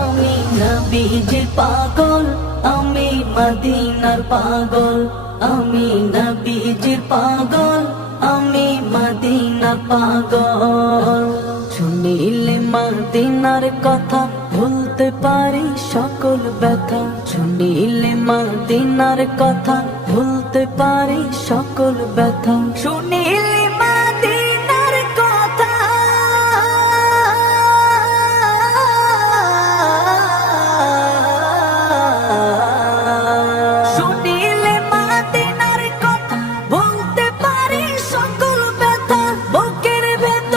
আমি নবীজির পাগল, আমি মদিনার পাগল। আমি নবীজির পাগল, আমি মদিনার পাগল। শুনিলে মদিনার কথা ভুলতে পারি সকল ব্যথা। শুনিলে মদিনার কথা ভুলতে পারি সকল ব্যথা। শুনিলে